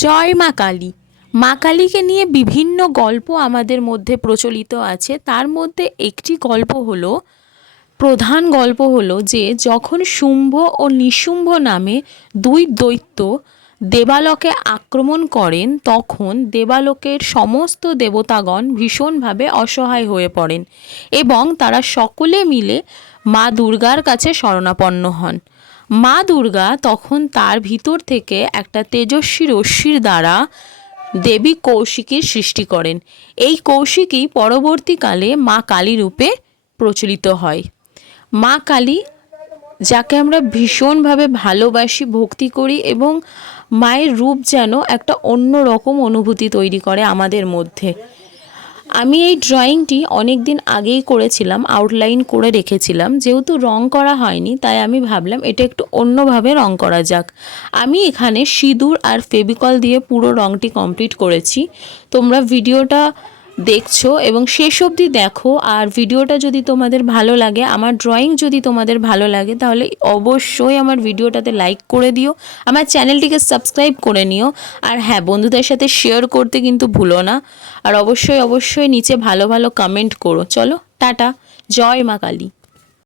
জয় মা কালী। মা কালীকে নিয়ে বিভিন্ন গল্প আমাদের মধ্যে প্রচলিত আছে। তার মধ্যে একটি গল্প হলো, প্রধান গল্প হলো যে যখন শুম্ভ ও নিশুম্ভ নামে দুই দৈত্য দেবালকে আক্রমণ করেন, তখন দেবালোকের সমস্ত দেবতাগণ ভীষণভাবে অসহায় হয়ে পড়েন এবং তারা সকলে মিলে মা দুর্গার কাছে শরণাপন্ন হন। মা দুর্গা তখন তার ভিতর থেকে একটা তেজস্বী রশ্মির দ্বারা দেবী কৌশিকীর সৃষ্টি করেন। এই কৌশিকী পরবর্তীকালে মা কালী রূপে প্রচলিত হয়। মা কালী, যাকে আমরা ভীষণভাবে ভালোবাসি, ভক্তি করি এবং মায়ের রূপ যেন একটা অন্য রকম অনুভূতি তৈরি করে আমাদের মধ্যে। আমি এই ড্রয়িংটি অনেক দিন আগেই করেছিলাম, আউটলাইন করে রেখেছিলাম। যেহেতু রং করা হয়নি, তাই আমি ভাবলাম এটা একটু অন্যভাবে রং করা যাক। আমি এখানে সিঁদুর আর ফেভিকল দিয়ে পুরো রংটি কমপ্লিট করেছি। তোমরা ভিডিওটা দেখছো এবং শেষ অবধি দেখো। আর ভিডিওটা যদি তোমাদের ভালো লাগে, আমার ড্রয়িং যদি তোমাদের ভালো লাগে, তাহলে অবশ্যই আমার ভিডিওটাতে লাইক করে দিও, আমার চ্যানেলটিকে সাবস্ক্রাইব করে নিও। আর হ্যাঁ, বন্ধুদের সাথে শেয়ার করতে কিন্তু ভুলো না। আর অবশ্যই অবশ্যই নিচে ভালো ভালো কমেন্ট করো। চলো, টাটা, জয় মা কালী।